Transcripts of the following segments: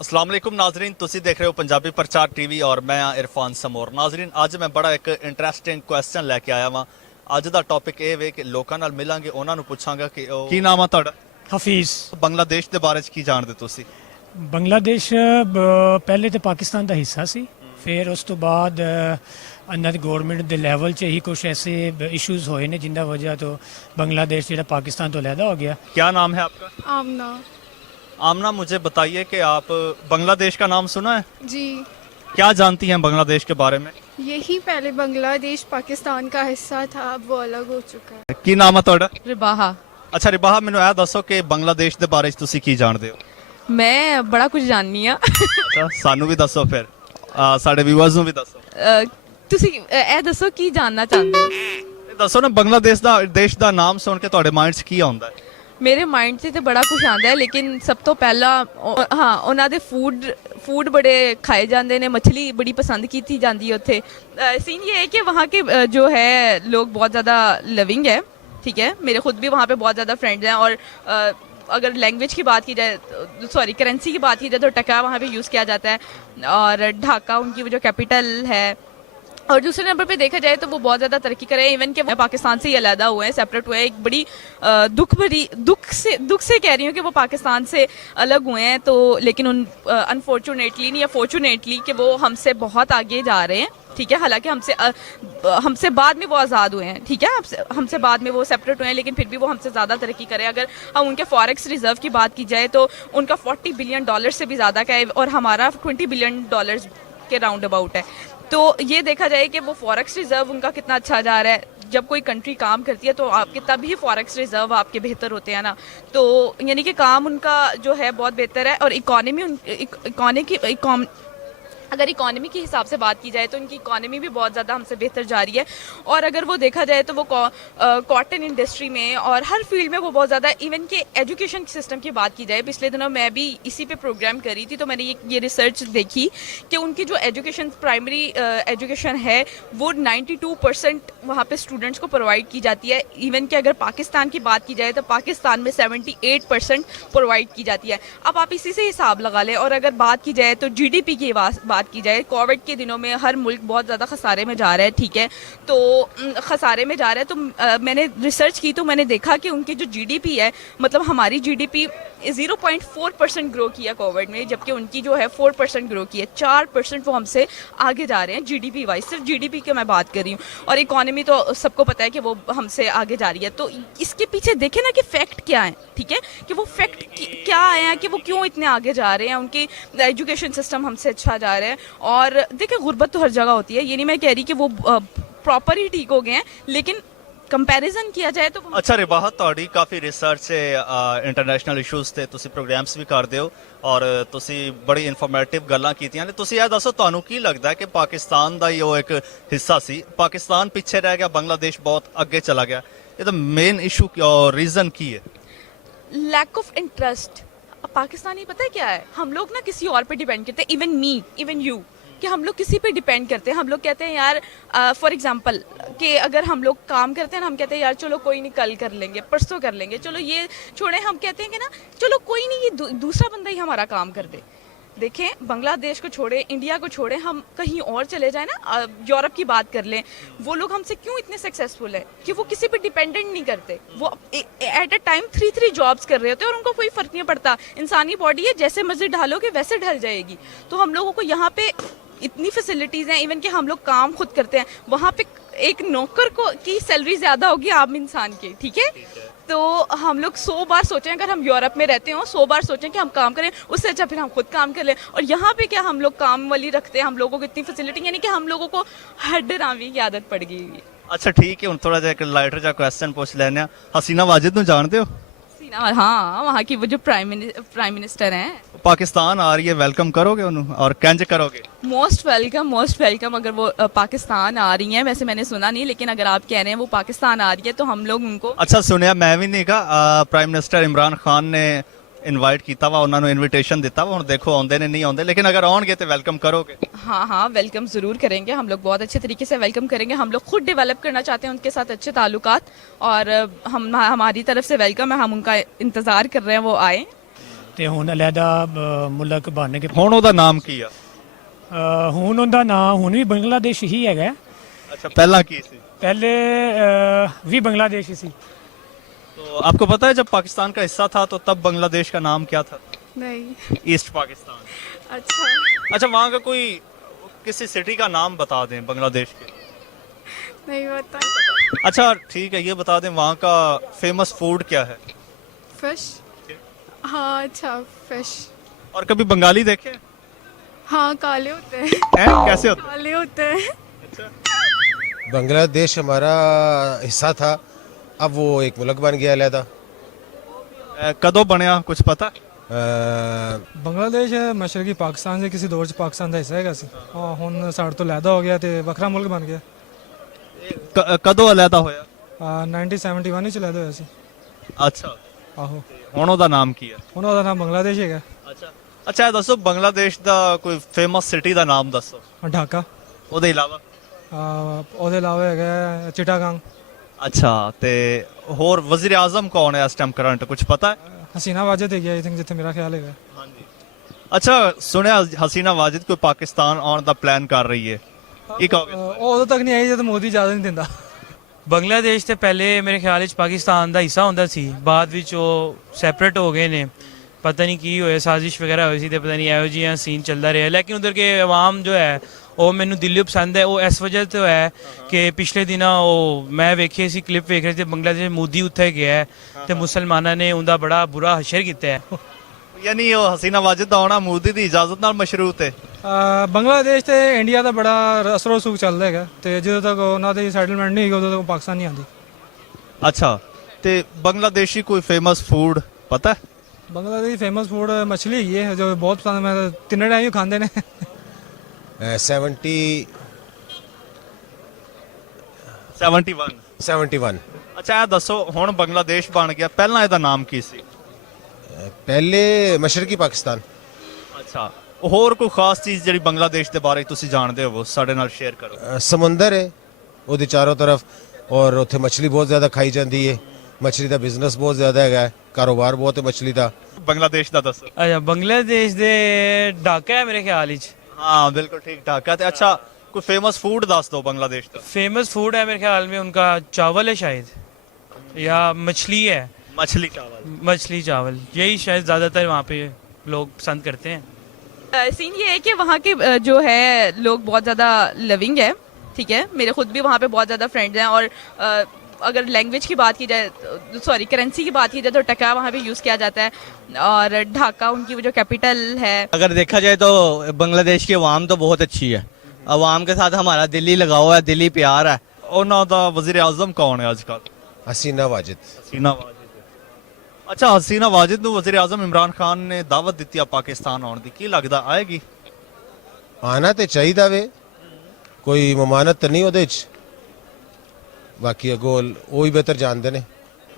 अस्सलाम वालेकुम नाजरीन, ਤੁਸੀਂ ਦੇਖ ਰਹੇ ਹੋ ਪੰਜਾਬੀ ਪ੍ਰਚਾਰ ਟੀਵੀ ਔਰ ਮੈਂ ਆ ਇਰਫਾਨ ਸਮੋਰ। ਨਾਜ਼ਰੀਨ, ਅੱਜ ਮੈਂ ਬੜਾ ਇੱਕ ਇੰਟਰਸਟਿੰਗ ਕੁਐਸਚਨ ਲੈ ਕੇ ਆਇਆ ਵਾਂ। ਅੱਜ ਦਾ ਟੌਪਿਕ ਇਹ ਵੇ ਕਿ ਲੋਕਾਂ ਨਾਲ ਮਿਲਾਂਗੇ, ਉਹਨਾਂ ਨੂੰ ਪੁੱਛਾਂਗਾ ਕਿ ਉਹ ਕੀ ਨਾਮ ਆ ਤੁਹਾਡਾ। ਹਫੀਜ਼। ਬੰਗਲਾਦੇਸ਼ ਦੇ ਬਾਰੇ ਚ ਕੀ ਜਾਣਦੇ ਤੁਸੀਂ? ਬੰਗਲਾਦੇਸ਼ ਪਹਿਲੇ ਤੇ ਪਾਕਿਸਤਾਨ ਦਾ ਹਿੱਸਾ ਸੀ, ਫਿਰ ਉਸ ਤੋਂ ਬਾਅਦ ਇਹਨਾਂ ਦੀ ਗਵਰਨਮੈਂਟ ਦੇ ਲੈਵਲ 'ਚ ਹੀ ਕੁਝ ਐਸੇ ਇਸ਼ੂਜ਼ ਹੋਏ ਨੇ ਜਿੰਦਾ ਵਜ੍ਹਾ ਤੋਂ ਬੰਗਲਾदेश ਜਿਹੜਾ पाकिस्तान तो अलहदा हो गया। क्या नाम है आपका? आमना। आमना, मुझे बताइए कि आप बांग्लादेश का नाम सुना है? जी। क्या जानती हैं बांग्लादेश के बारे में? यही पहले बांग्लादेश पाकिस्तान का हिस्सा था, अब वो अलग हो चुका है। ਕੀ ਨਾਮ ਆ ਤੁਹਾਡਾ? ਰਿਬਾਹਾ। ਅੱਛਾ ਰਿਬਾਹਾ, ਮੈਨੂੰ ਇਹ ਦੱਸੋ ਕਿ ਬੰਗਲਾਦੇਸ਼ ਦੇ ਬਾਰੇ ਚ ਤੁਸੀਂ ਕੀ ਜਾਣਦੇ ਹੋ? ਮੈਂ ਬੜਾ ਕੁਝ ਜਾਣਨੀ ਆ। ਅੱਛਾ, ਸਾਨੂੰ ਵੀ ਦੱਸੋ ਫਿਰ, ਸਾਡੇ ਵਿਊਅਰਸ ਨੂੰ ਵੀ ਦੱਸੋ। ਤੁਸੀਂ ਇਹ ਦੱਸੋ ਕੀ ਜਾਣਨਾ ਚਾਹੁੰਦੇ ਹੋ? ਇਹ ਦੱਸੋ ਨਾ, ਬੰਗਲਾਦੇਸ਼ ਦਾ ਦੇਸ਼ ਦਾ ਨਾਮ ਸੁਣ ਕੇ ਤੁਹਾਡੇ ਮਾਈਂਡ 'ਚ ਕੀ ਆਉਂਦਾ ਹੈ? ਮੇਰੇ ਮਾਈਂਡ 'ਚ ਤੇ ਬੜਾ ਕੁਝ ਆਉਂਦਾ ਹੈ, ਲੇਕਿਨ ਸਭ ਤੋਂ ਪਹਿਲਾਂ ਉਹਨਾਂ ਦੇ फूड बड़े खाए जाते हैं, मछली बड़ी पसंद की जाती है उत्थे। सीन ये है कि वहाँ के जो है लोग बहुत ज़्यादा लविंग है, ठीक है। मेरे खुद भी वहाँ पे बहुत ज़्यादा फ्रेंड्स हैं। और अगर लैंग्वेज की बात की जाए, सॉरी करेंसी की बात की जाए तो टका वहाँ पे यूज़ किया जाता है और ढाका उनकी जो कैपिटल है। और दूसरे नंबर पे देखा जाए तो वो बहुत ज़्यादा तरक्की करे, इवन के वो पाकिस्तान से ही अलहदा हुए हैं, सेपरेट हुए हैं। एक बड़ी दुख से कह रही हूँ कि वो पाकिस्तान से अलग हुए हैं, तो लेकिन अनफॉर्चुनेटली नहीं या फॉर्चुनेटली कि वो हमसे बहुत आगे जा रहे हैं, ठीक है। हालांकि हमसे बाद में वो आज़ाद हुए हैं, ठीक है। हमसे बाद में वो सेपरेट हुए हैं, लेकिन फिर भी वो हमसे ज़्यादा तरक्की करें। अगर हम उनके फॉरेक्स रिजर्व की बात की जाए तो उनका $40 बिलियन से भी ज़्यादा का है और हमारा $20 बिलियन के राउंड अबाउट है। तो ये देखा जाए कि वो फॉरेक्स रिजर्व उनका कितना अच्छा जा रहा है। जब कोई कंट्री काम करती है तो आपके तभी फॉरेक्स रिजर्व आपके बेहतर होते हैं ना, तो यानी कि काम उनका जो है बहुत बेहतर है। और अगर इकोनॉमी के हिसाब से बात की जाए तो उनकी इकोनॉमी भी बहुत ज़्यादा हमसे बेहतर जा रही है। और अगर वो देखा जाए तो वो कॉटन इंडस्ट्री में और हर फील्ड में वो बहुत ज़्यादा, इवन के एजुकेशन सिस्टम की बात की जाए, पिछले दिनों मैं भी इसी पे प्रोग्राम कर रही थी तो मैंने ये रिसर्च देखी कि उनकी जो एजुकेशन, प्राइमरी एजुकेशन है वो 92% वहाँ पे स्टूडेंट्स को प्रोवाइड की जाती है। इवन कि अगर पाकिस्तान की बात की जाए तो पाकिस्तान में 78% प्रोवाइड की जाती है। अब आप इसी से हिसाब लगा लें। और अगर बात की जाए तो GDP की बात की जाए, कोविड के दिनों में हर मुल्क बहुत ज़्यादा खसारे में जा रहा है, ठीक है। तो खसारे में जा रहा है तो मैंने रिसर्च की तो मैंने देखा कि उनकी जो GDP है, मतलब हमारी GDP 0.4% ग्रो किया कोविड में, जबकि उनकी जो है 4% ग्रो की है। 4% वो हमसे आगे जा रहे हैं GDP वाइज। सिर्फ GDP की मैं बात कर रही हूँ, और इकोनॉमी तो सबको पता है कि वो हमसे आगे जा रही है। तो इसके पीछे देखें ना कि फैक्ट क्या है, ठीक है, कि वो फैक्ट क्या आया है कि वो क्यों इतने आगे जा रहे हैं। उनकी एजुकेशन सिस्टम हमसे अच्छा जा रहा है। और देखिए, गुर्बत तो हर जगह होती है, ये नहीं मैं कह रही कि वो प्रॉपर ही ठीक हो गए हैं, लेकिन ਕੰਪੈਰੀਜ਼ਨ किया जाए तो। ਅੱਛਾ ਰਿਬਾਹਾ, ਤੁਹਾਡੀ ਕਾਫੀ ਰਿਸਰਚ ਹੈ ਇੰਟਰਨੈਸ਼ਨਲ ਇਸ਼ੂਜ਼ ਤੇ, ਤੁਸੀਂ ਪ੍ਰੋਗਰਾਮਸ ਵੀ ਕਰਦੇ ਹੋ ਔਰ ਤੁਸੀਂ ਬੜੀ ਇਨਫੋਰਮੇਟਿਵ ਗੱਲਾਂ ਕੀਤੀਆਂ ਨੇ। ਤੁਸੀਂ ਇਹ ਦੱਸੋ, ਤੁਹਾਨੂੰ ਕੀ ਲੱਗਦਾ ਹੈ ਕਿ ਪਾਕਿਸਤਾਨ ਦਾ ਹੀ ਉਹ ਇੱਕ ਹਿੱਸਾ ਸੀ, ਪਾਕਿਸਤਾਨ ਪਿੱਛੇ ਰਹਿ ਗਿਆ, ਬੰਗਲਾदेश बहुत ਅੱਗੇ ਚਲਾ ਗਿਆ, ਇਹਦਾ ਮੇਨ ਇਸ਼ੂ और रीजन की है? Lack of interest. पाकिस्तानी पता है क्या है, हम लोग ना किसी और पे डिपेंड करते हैं, इवन मी, इवन यू, कि हम लोग किसी पे डिपेंड करते हैं। हम लोग कहते हैं यार, फॉर एग्जांपल कि अगर हम लोग काम करते हैं ना, हम कहते हैं यार चलो कोई नहीं, कल कर लेंगे, परसों कर लेंगे, चलो ये छोड़े। हम कहते हैं कि ना चलो कोई नहीं, ये दूसरा बंदा ही हमारा काम कर दे। देखें, बांग्लादेश को छोड़े, इंडिया को छोड़े, हम कहीं और चले जाए ना, यूरोप की बात कर लें, वो लोग हमसे क्यों इतने सक्सेसफुल है कि वो किसी पे डिपेंडेंट नहीं करते। वो एट अ टाइम 3 जॉब्स कर रहे होते हैं और उनको कोई फर्क नहीं पड़ता। इंसानी बॉडी है, जैसे मर्जी ढालोगे वैसे ढल जाएगी। तो हम लोगों को यहाँ पे इतनी फैसिलिटीज़ हैं, इवन कि हम लोग काम खुद करते हैं। वहाँ पे एक नौकर को की सैलरी ज़्यादा होगी आम इंसान की, ठीक है। तो हम लोग 100 बार सोचें, अगर हम यूरोप में रहते हो 100 बार सोचें कि हम काम करें, उससे अच्छा फिर हम खुद काम कर लें। और यहाँ पे क्या हम लोग काम वाली रखते हैं, हम लोगों को इतनी फैसिलिटी, यानी कि हम लोगं को हड्डरावी की आदत पड़ गई है। ਅੱਛਾ ਠੀਕ ਹੈ, ਹੁਣ ਥੋੜਾ ਜਿਹਾ ਇੱਕ ਲਾਈਟਰ ਜਿਹਾ ਕੁਐਸਚਨ ਪੁੱਛ ਲੈਂਦੇ ਆ। ਹਸੀਨਾ ਵਾजिद ਨੂੰ ਜਾਣਦੇ ਹੋ? हाँ, वहाँ की वो जो प्राइम मिनिस्टर हैं। पाकिस्तान आ रही है, वेलकम करोगे उन्हें और कैंज करोगे? Most welcome. अगर वो पाकिस्तान आ रही हैं, वैसे मैंने सुना नहीं, लेकिन अगर आप कह रहे हैं वो पाकिस्तान आ रही है तो हम लोग उनको। अच्छा सुनिया, मैं भी नहीं कहा, प्राइम मिनिस्टर इमरान खान ने इनवाइट किया वा, उन्होंने इनविटेशन दिता वा, हुण देखो आउंदे ने नहीं आउंदे, लेकिन अगर आउणगे तो वेलकम करोगे? हाँ, वेलकम ज़रूर करेंगे। हम लोग बहुत अच्छे तरीके से वेलकम करेंगे। हम लोग खुद डेवलप करना चाहते हैं उनके साथ अच्छे ताल्लुकात, और हमारी तरफ से वेलकम है, हम उनका इंतज़ार कर रहे हैं वो आए। ਤੇ ਹੁਣ ਅਲੱਗਾ ਮੁਲਕ ਬਣ ਕੇ ਹੁਣ ਉਹਦਾ ਨਾਮ ਕੀ ਆ? ਹੁਣ ਉਹਦਾ ਨਾਂ ਹੁਣ ਵੀ ਬੰਗਲਾਦੇਸ਼ ਹੀ ਹੈਗਾ। ਅੱਛਾ, ਪਹਿਲਾਂ ਕੀ ਸੀ? पहले भी बांग्लादेश ही थी। तो आपको पता है जब पाकिस्तान का हिस्सा था तो तब बांग्लादेश का नाम क्या था? नहीं। ईस्ट पाकिस्तान। अच्छा। अच्छा, वहाँ का कोई किसी सिटी का नाम बता दें बांग्लादेश के। नहीं पता। अच्छा ठीक है, ये बता दें वहाँ का फेमस फूड क्या है? फिश। हाँ अच्छा फिश। और कभी बंगाली देखे हाँ काले होते हैं। कैसे होते काले होते हैं। अच्छा, बांग्लादेश हमारा हिस्सा था, अब वो एक मुल्क बन गया अलहदा। कदों बनया कुछ पता? ਬੰਗਲਾਦੇਸ਼ ਮਸ਼ਰਕੀ ਪਾਕਿਸਤਾਨ ਦੇ ਕਿਸੇ ਦੌਰ 'ਚ ਪਾਕਿਸਤਾਨ ਦਾ ਹਿੱਸਾ ਹੈਗਾ ਸੀ। ਹੁਣ ਸਾਡੇ ਤੋਂ ਅਲੱਗਾ ਹੋ ਗਿਆ ਤੇ ਵੱਖਰਾ ਮੁਲਕ ਬਣ ਗਿਆ। ਕਦੋਂ ਅਲੱਦਾ ਹੋਇਆ? 1971 ਵਿੱਚ ਅਲੱਗਾ ਹੋਇਆ ਸੀ। ਅੱਛਾ, ਆਹੋ, ਹੁਣ ਉਹਦਾ ਨਾਮ ਕੀ ਹੈ? ਹੁਣ ਉਹਦਾ ਨਾਮ ਬੰਗਲਾਦੇਸ਼ ਹੈਗਾ। ਅੱਛਾ ਅੱਛਾ, ਇਹ ਦੱਸੋ ਬੰਗਲਾਦੇਸ਼ ਦਾ ਕੋਈ ਫੇਮਸ ਸਿਟੀ ਦਾ ਨਾਮ ਦੱਸੋ ਢਾਕਾ, ਉਹਦੇ ਇਲਾਵਾ। ਉਹਦੇ ਇਲਾਵਾ ਹੈਗਾ ਚਿਟਾਗਾਂਗ। ਅੱਛਾ, ਤੇ ਹੋਰ ਵਜ਼ੀਰ ਆਜ਼ਮ ਕੌਣ ਹੈ ਇਸ ਟਾਈਮ ਕਰੰਟ, ਕੁਝ ਪਤਾ ਹੈ? ਹਸੀਨਾ ਵਾਜਦ ਹੈਗੀ ਆਈ ਥਿੰਕ, ਜਿੱਥੇ ਮੇਰਾ ਖਿਆਲ ਹੈਗਾ। ਹਾਂਜੀ। ਅੱਛਾ, ਸੁਣਿਆ ਹਸੀਨਾ ਵਾਜਿਦ ਕੋਈ ਪਾਕਿਸਤਾਨ ਆਉਣ ਦਾ ਪਲਾਨ ਕਰ ਰਹੀ ਹੈ, ਇਹ ਕਹੋਗੇ? ਉਹ ਉਦੋਂ ਤੱਕ ਨਹੀਂ ਆਈ ਜਦ ਮੋਦੀ ਇਜਾਜ਼ਤ ਨਹੀਂ ਦਿੰਦਾ। ਬੰਗਲਾਦੇਸ਼ ਤੇ ਪਹਿਲੇ ਮੇਰੇ ਖਿਆਲ ਵਿੱਚ ਪਾਕਿਸਤਾਨ ਦਾ ਹਿੱਸਾ ਹੁੰਦਾ ਸੀ, ਬਾਅਦ ਵਿੱਚ ਉਹ ਸੈਪਰੇਟ ਹੋ ਗਏ ਨੇ। ਪਤਾ ਨਹੀਂ ਕੀ ਹੋਇਆ, ਸਾਜ਼ਿਸ਼ ਵਗੈਰਾ ਹੋਈ ਸੀ ਤੇ ਪਤਾ ਨਹੀਂ ਇਹੋ ਜਿਹਾ ਸੀਨ ਚੱਲਦਾ ਰਿਹਾ। ਲੇਕਿਨ ਉਧਰ ਕੇ ਆਵਾਮ ਜੋ ਹੈ ਉਹ ਮੈਨੂੰ ਦਿੱਲੀ ਪਸੰਦ ਹੈ। ਉਹ ਇਸ ਵਜ੍ਹਾ ਤੋਂ ਹੈ ਕਿ ਪਿਛਲੇ ਦਿਨਾਂ ਉਹ ਮੈਂ ਵੇਖੀ ਸੀ ਕਲਿੱਪ ਵੇਖ ਰਹੇ ਸੀ, ਬੰਗਲਾਦੇਸ਼ ਮੋਦੀ ਉੱਥੇ ਗਿਆ ਹੈ ਤੇ ਮੁਸਲਮਾਨਾਂ ਨੇ ਉਹਦਾ ਬੜਾ ਬੁਰਾ ਹਸ਼ਰ ਕੀਤਾ ਹੈ। ਯਾਨੀ ਉਹ ਹਸੀਨਾ ਵਾਜਿਦ ਦਾ ਆਉਣਾ ਮੋਦੀ ਦੀ ਇਜਾਜ਼ਤ ਨਾਲ ਮਸ਼ਰੂਤ ਹੈ। ਬੰਗਲਾਦੇਸ਼ ਤੇ ਇੰਡੀਆ ਦਾ ਬੜਾ ਅਸਰ ਰਸੂਖ ਚੱਲਦਾ ਹੈਗਾ ਤੇ ਜਦੋਂ ਤੱਕ ਉਹਨਾਂ ਦੀ ਸੈਟਲਮੈਂਟ ਨਹੀਂ ਹੋਈ ਉਦੋਂ ਤੱਕ ਪਾਕਿਸਤਾਨ ਨਹੀਂ ਆਉਂਦੀ। ਅੱਛਾ, ਤੇ ਬੰਗਲਾਦੇਸ਼ੀ ਕੋਈ ਫੇਮਸ ਫੂਡ ਪਤਾ ਹੈ? ਬੰਗਲਾਦੇਸ਼ ਦੀ ਫੇਮਸ ਫੂਡ ਮਛਲੀ ਹੈਗੀ ਹੈ ਜੋ ਬਹੁਤ ਪਸੰਦ, ਮੈਂ ਤਾਂ ਤਿੰਨੇ ਟਾਈਮ ਹੀ ਖਾਂਦੇ ਨੇ। 71। ਅੱਛਾ, ਇਹ ਦੱਸੋ ਹੁਣ ਬੰਗਲਾਦੇਸ਼ ਬਣ ਗਿਆ, ਪਹਿਲਾਂ ਇਹਦਾ ਨਾਮ ਕੀ ਸੀ? पहले मशरकी पाकिस्तान। ਅੱਛਾ, ਹੋਰ ਕੋਈ ਖਾਸ ਚੀਜ਼ ਜਿਹੜੀ ਬੰਗਲਾਦੇਸ਼ ਦੇ ਬਾਰੇ ਤੁਸੀਂ ਜਾਣਦੇ ਹੋ ਸਾਡੇ ਨਾਲ ਸ਼ੇਅਰ ਕਰੋ। ਸਮੁੰਦਰ ਹੈ ਉਹਦੇ ਚਾਰੋਂ ਤਰਫ, ਔਰ ਉੱਥੇ ਮੱਛਲੀ ਬਹੁਤ ਜ਼ਿਆਦਾ ਖਾਈ ਜਾਂਦੀ ਹੈ। ਮੱਛਲੀ ਦਾ ਬਿਜ਼ਨਸ ਬਹੁਤ ਜ਼ਿਆਦਾ ਹੈਗਾ, ਕਾਰੋਬਾਰ ਬਹੁਤ ਹੈ ਮੱਛਲੀ ਦਾ। ਬੰਗਲਾਦੇਸ਼ ਦਾ ਦੱਸੋ। ਅੱਛਾ, ਬੰਗਲਾਦੇਸ਼ ਦੇ ਢਾਕਾ ਹੈ ਮੇਰੇ ਖਿਆਲ ਵਿੱਚ। हाँ बिल्कुल ठीक ठाक है। तो अच्छा, कोई फेमस फूड दस दो बांग्लादेश का। फेमस फूड है मेरे ख्याल में उनका चावल है शायद, या मछली है। मछली चावल। मछली चावल यही शायद ज़्यादातर वहाँ पे लोग पसंद करते हैं। सीन ये है कि वहाँ के जो है लोग बहुत ज़्यादा लविंग है, ठीक है। मेरे खुद भी वहाँ पे बहुत ज़्यादा फ्रेंड्स हैं। और अगर लैंग्वेज की बात की जाए, सॉरी करेंसी की बात की जाए तो टका वहाँ पे यूज़ किया जाता है। और ढाका उनकी वो जो कैपिटल है। अगर देखा जाए तो बांग्लादेश की आवाम तो बहुत अच्छी है। आवाम के साथ हमारा दिली लगाव है, दिली प्यार है। ਉਹਨਾਂ ਦਾ ਵਜ਼ੀਰ ਆਜ਼ਮ ਕੌਣ ਹੈ ਅੱਜ ਕੱਲ? ਹਸੀਨਾ ਵਾਜਿਦ। ਹਸੀਨਾ ਵਾਜਿਦ। ਅੱਛਾ, ਹਸੀਨਾ ਵਾਜਿਦ ਨੂੰ ਵਜ਼ੀਰ ਆਜ਼ਮ ਇਮਰਾਨ ਖਾਨ ਨੇ ਦਾਵਤ ਦਿੱਤੀ ਆ ਪਾਕਿਸਤਾਨ ਆਉਣ ਦੀ, ਕੀ ਲੱਗਦਾ ਆਏਗੀ? ਆਣਾ ਤੇ ਚਾਹੀਦਾ ਵੇ, ਕੋਈ ਮਮਾਨਤ ਤਾਂ ਨਹੀਂ ਉਹਦੇ 'ਚ, ਬਾਕੀ ਅਗੋਂ ਉਹ ਹੀ ਬਿਹਤਰ ਜਾਣਦੇ ਨੇ।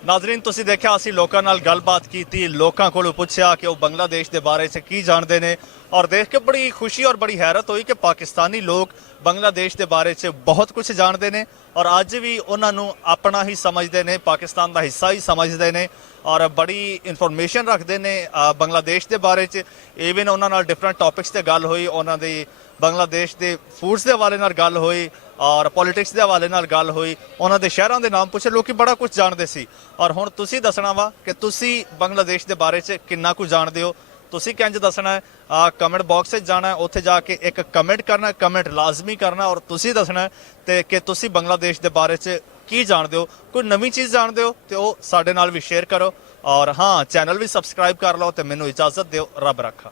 ਨਾਜ਼ਰੀਨ, ਤੁਸੀਂ ਦੇਖਿਆ ਅਸੀਂ ਲੋਕਾਂ ਨਾਲ ਗੱਲਬਾਤ ਕੀਤੀ, ਲੋਕਾਂ ਕੋਲੋਂ ਪੁੱਛਿਆ ਕਿ ਉਹ ਬੰਗਲਾਦੇਸ਼ ਦੇ ਬਾਰੇ 'ਚ ਕੀ ਜਾਣਦੇ ਨੇ, ਔਰ ਦੇਖ ਕੇ ਬੜੀ ਖੁਸ਼ੀ ਔਰ ਬੜੀ ਹੈਰਤ ਹੋਈ ਕਿ ਪਾਕਿਸਤਾਨੀ ਲੋਕ ਬੰਗਲਾਦੇਸ਼ ਦੇ ਬਾਰੇ 'ਚ ਬਹੁਤ ਕੁਝ ਜਾਣਦੇ ਨੇ ਔਰ ਅੱਜ ਵੀ ਉਹਨਾਂ ਨੂੰ ਆਪਣਾ ਹੀ ਸਮਝਦੇ ਨੇ, ਪਾਕਿਸਤਾਨ ਦਾ ਹਿੱਸਾ ਹੀ ਸਮਝਦੇ ਨੇ ਔਰ ਬੜੀ ਇਨਫੋਰਮੇਸ਼ਨ ਰੱਖਦੇ ਨੇ ਬੰਗਲਾਦੇਸ਼ ਦੇ ਬਾਰੇ 'ਚ। ਇਵਨ ਉਹਨਾਂ ਨਾਲ ਡਿਫਰੈਂਟ ਟੌਪਿਕਸ ਤੇ ਗੱਲ ਹੋਈ, ਉਹਨਾਂ ਦੀ ਬੰਗਲਾਦੇਸ਼ ਦੇ ਫੂਡਸ ਦੇ ਹਵਾਲੇ ਨਾਲ ਗੱਲ ਹੋਈ ਔਰ ਪੋਲਿਟਿਕਸ ਦੇ ਹਵਾਲੇ ਨਾਲ ਗੱਲ ਹੋਈ, ਉਹਨਾਂ ਦੇ ਸ਼ਹਿਰਾਂ ਦੇ ਨਾਮ ਪੁੱਛੇ, ਲੋਕੀ ਬੜਾ ਕੁਝ ਜਾਣਦੇ ਸੀ। ਔਰ ਹੁਣ ਤੁਸੀਂ ਦੱਸਣਾ ਵਾ ਕਿ ਤੁਸੀਂ ਬੰਗਲਾਦੇਸ਼ ਦੇ ਬਾਰੇ 'ਚ ਕਿੰਨਾ ਕੁ ਜਾਣਦੇ ਹੋ। ਤੁਸੀਂ ਕਿੰਜ ਦੱਸਣਾ ਹੈ, ਕਮੈਂਟ ਬਾਕਸ 'ਚ ਜਾਣਾ, ਉੱਥੇ ਜਾ ਕੇ ਇੱਕ ਕਮੈਂਟ ਕਰਨਾ, ਕਮੈਂਟ ਲਾਜ਼ਮੀ ਕਰਨਾ ਔਰ ਤੁਸੀਂ ਦੱਸਣਾ ਤੇ ਕਿ ਤੁਸੀਂ ਬੰਗਲਾਦੇਸ਼ ਦੇ ਬਾਰੇ 'ਚ ਕੀ ਜਾਣਦੇ ਹੋ, ਕੋਈ ਨਵੀਂ ਚੀਜ਼ ਜਾਣਦੇ ਹੋ ਤੇ ਉਹ ਸਾਡੇ ਨਾਲ ਵੀ ਸ਼ੇਅਰ ਕਰੋ। ਔਰ ਹਾਂ, ਚੈਨਲ ਵੀ ਸਬਸਕ੍ਰਾਈਬ ਕਰ ਲਓ ਤੇ ਮੈਨੂੰ ਇਜਾਜ਼ਤ ਦਿਓ। ਰੱਬ ਰੱਖਾ।